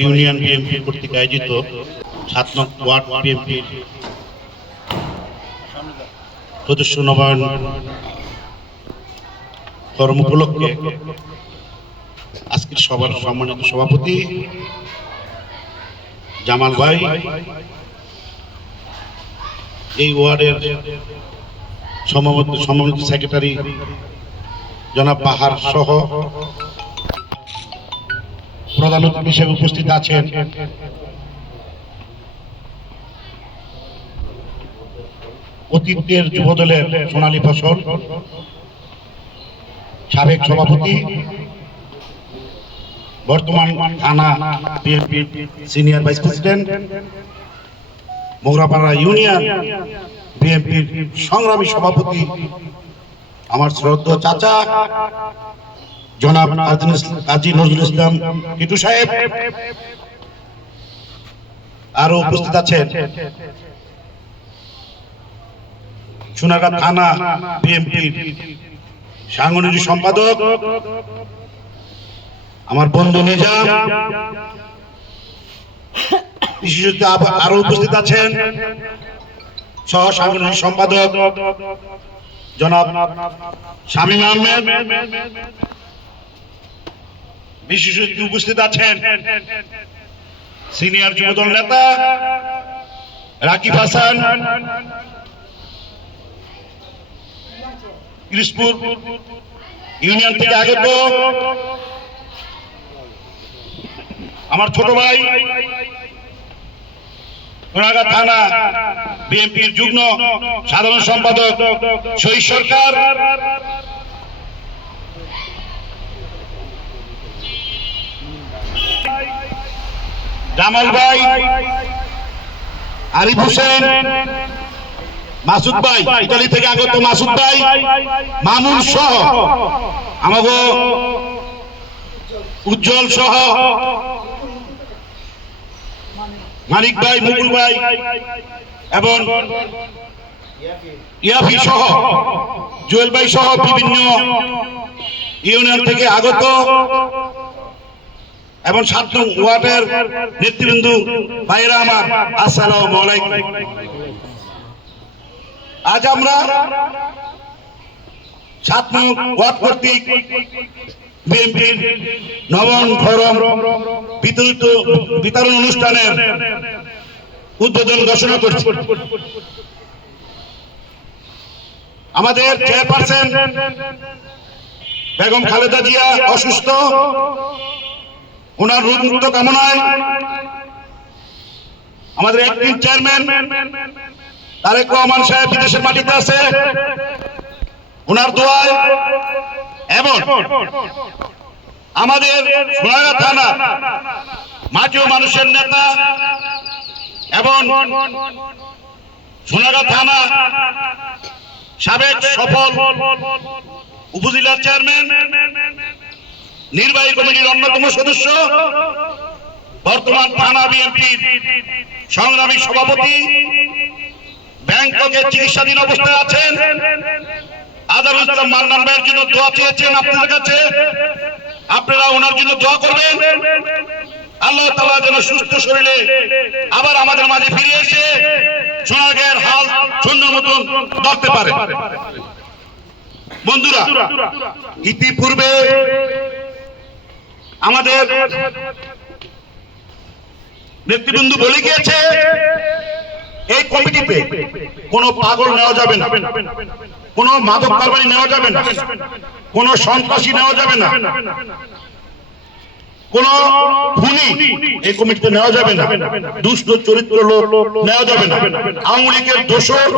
Union BNP কর্তৃক আয়োজিত সাত নং ওয়ার্ড বিএনপির সদস্য নবায়ন কর্ম উপলক্ষে আজকের সম্মানিত সভাপতি জামাল ভাই। এই ওয়ার্ডের সম্মানিত সম্মানিত সেক্রেটারি জনাব বাহার সহ প্রধান অতিথি হিসেবে উপস্থিত আছেন। অতীতের যুবদলের সোনালী ফসল, সাবেক সভাপতি, বর্তমান থানা BNP senior vice president, Mograpara union বিএনপির সংগ্রামী সভাপতি, আমার শ্রদ্ধা চাচা জনাব কাজী নজরুল ইসলাম কিটু সাহেব। আরও উপস্থিত আছেন। সোনারগাঁ থানা বিএনপির সাংগঠনিক সম্পাদক, আমার বন্ধু নিজাম। বিশেষত আরও উপস্থিত আছেন। সহ সাংগঠনিক সম্পাদক জনাব শামীম আহমেদ। বিশেষ অতিথি উপস্থিত আছেন। সিনিয়র যুবদল নেতা রাকিব হাসান, ইলিশপুর ইউনিয়ন থেকে আগত আমার ছোট ভাই থানা বিএনপির যুগ্ম সাধারণ সম্পাদক শহীদ সরকার জামাল ভাই, আরিফ হোসেন, মাসুদ ভাই, ইতালি থেকে আগত মাসুদ ভাই মামুন সহ আমাকে উজ্জ্বল সহ, মানিক ভাই, মুকুল ভাই, এবং ইয়াফি সহ, জুয়েল ভাই সহ বিভিন্ন ইউনিয়ন থেকে আগত এবং সাত নং ওয়ার্ডের নেতৃবৃন্দ ভাইরা আমার, আসসালাম আজ আমরা সাত নং ওয়ার্ড কর্তৃক বিএনপির নবম বিতরিত বিতরণ অনুষ্ঠানের উদ্বোধন ঘোষণা করছি। আমাদের চেয়ারপারসন বেগম খালেদা জিয়া অসুস্থ। ওনার রোগ মুক্ত কামনায় আমাদের একদিন চেয়ারম্যান তারেক রহমান সাহেব বিদেশের মাটিতে আছে। ওনার দোয়ায় এবং আমাদের সোনাগা থানা মাটিও মানুষের নেতা এবং সোনাগা থানা সাবেক সফল উপজেলা চেয়ারম্যান নির্বাহী কমিটির অন্যতম সদস্য, বর্তমান থানা বিএনপির সংগ্রামী সভাপতি, ব্যাংককে চিকিৎসাধীন অবস্থায় আছেন। আদারুল ইসলাম মান্নান ভাইয়ের জন্য দোয়া চেয়েছেন আপনাদের কাছে। আপনারা ওনার জন্য দোয়া করবেন। আল্লাহ তাআলা যেন সুস্থ শরীরে আবার আমাদের মাঝে ফিরে এসে সোনাগের হাল সুন্দর মতন ধরতে পারে। বন্ধুরা, ইতিপূর্বে আমাদের নেতৃবৃন্দ বলে গিয়েছে, এই কমিটিতে কোনো পাগল নেওয়া যাবে না। কোনো মাদক কারবারি নেওয়া যাবে না। কোনো সন্ত্রাসী নেওয়া যাবে না। কোন খুনি এই কমিটিতে নেওয়া যাবে না। দুষ্ট চরিত্র লোক নেওয়া যাবে না। আওয়ামী লীগের দোষর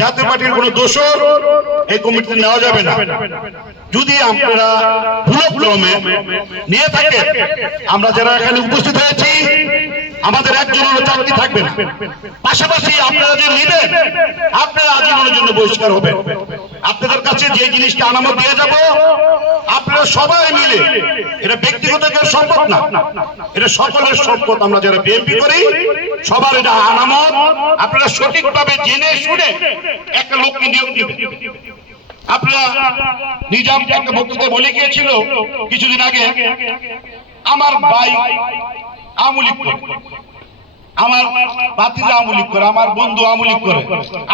জাতীয় পার্টির কোন দোষর এই কমিটিতে নেওয়া যাবে না। যদি আপনারা ভুলক্রমে নিয়ে থাকে আমরা যারা এখানে উপস্থিত হয়েছি আমাদের একজনের চাকরি থাকবে না। পাশাপাশি আপনারা যে নেবেন, আপনারা আজীবনের জন্য বহিষ্কার হবে আপনাদের কাছে যে জিনিসটা আনামত দিয়ে যাব, আপনারা সবাই মিলে, এটা ব্যক্তিগত কেউ সম্পদ না। এটা সকলের সম্পদ। আমরা যারা বিএনপি করি, সবার এটা আনামত। আপনারা সঠিকভাবে জেনে শুনে একটা লোককে নিয়োগ দিবেন। আপনারা নিজাম একটা বক্তৃতায় বলে গিয়েছিল, কিছুদিন আগে, আমার ভাই আমলিক করে। আমার বাতিজা আমলিক করে, আমার বন্ধু আমলিক করে।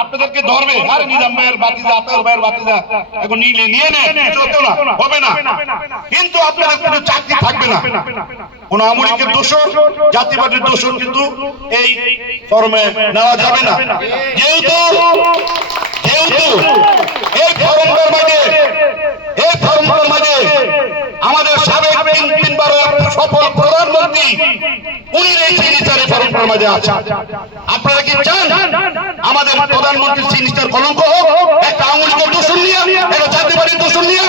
আপনাদেরকে ধরবে, আর নিজাম ভাইয়ের বাতিজা আতার ভাইয়ের বাতিজা এখন নিলে নিয়ে নেন না, হবে না। কিন্তু আপনাদের কোনো চাকরি থাকবে না। কোন আমলিকের দোষর জাতি পার্টির দোষর কিন্তু এই ফর্মে নেওয়া যাবে না। যেহেতু যেহেতু এই ফর্মটার মাঝে এই ফর্মটার মাঝে আমাদের সাবেক তিন তিনবার প্রধানমন্ত্রী উনি এই সিগনেচারে ফর্মটার মাঝে আছে আপনারা কি চান? আমাদের প্রধানমন্ত্রীর সিগনেচার কলঙ্ক একটা আঙুলিকে দোষণ নিয়ে, একটা জাতিবাড়ির দোষণ নিয়ে,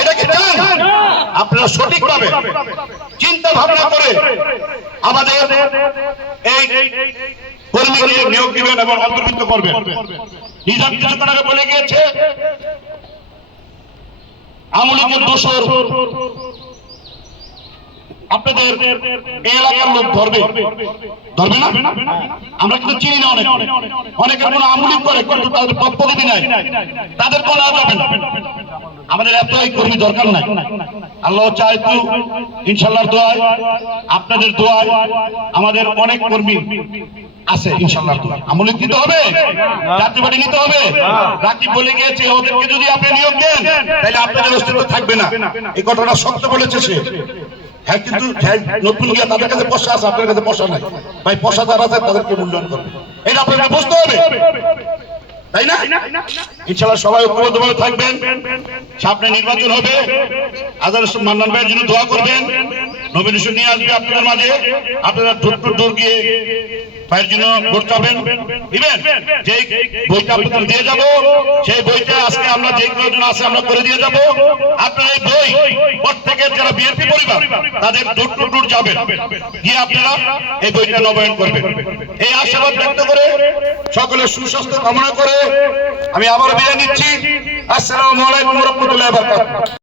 এটা কি চিন্তা ভাবনা করে আমাদের এই কর্মীকে নিয়োগ দিবেন এবং অন্তর্ভুক্ত করবেন। নিজাম আগে বলে গিয়েছে আমলিকের দোষর আপনাদের এলাকার লোক ধরবে। ধরবে না? আমরা কিন্তু চিনি না অনেক। অনেকের কোনো আমলিক করে, কিন্তু তাদের পদপদবি নাই। তাদের বলা যাবে না। আমাদের এত কর্মী দরকার নাই। আল্লাহ চাই তো ইনশাল্লাহর দোয়ায়, আপনাদের দোয়ায় আমাদের অনেক কর্মী আছে ইনশাল্লাহ আমলিক দিতে হবে যাত্রী বাড়ি নিতে হবে। রাকিব বলে গিয়েছে, ওদেরকে যদি আপনি নিয়োগ দেন, তাহলে আপনাদের অস্তিত্ব থাকবে না। এই ঘটনা সত্য বলেছে সে। হ্যাঁ কিন্তু হ্যাঁ, নতুন তাদের কাছে পয়সা আছে আপনার কাছে পয়সা নাই। ভাই পয়সা যারা আছে তাদেরকে মূল্যায়ন করবে? এটা আপনাকে বুঝতে হবে। তাই না? ইনশাল্লাহ সবাই ঐক্যবদ্ধভাবে থাকবেন। সামনে নির্বাচন হবে। আদার মান্নান ভাইয়ের জন্য দোয়া করবেন। নিয়ে আসবে আপনাদের মাঝে। আপনারা দূর গিয়ে ভাইয়ের জন্য দিবেন? যে বইটা আপনাদের দিয়ে যাব সেই বইটা আজকে আমরা যে প্রয়োজন আছে আমরা করে দিয়ে যাব। আপনারা এই বই বিএনপি তাদের দূর দূর দূর যাবেন। গিয়ে আপনারা এই বইটা নবায়ন করবেন। এই আশীর্বাদ ব্যক্ত করে সকলের সুস্বাস্থ্য কামনা করে আমি আবার বিদায় নিচ্ছি। আসসালামু আলাইকুম রহমতুল্লাহ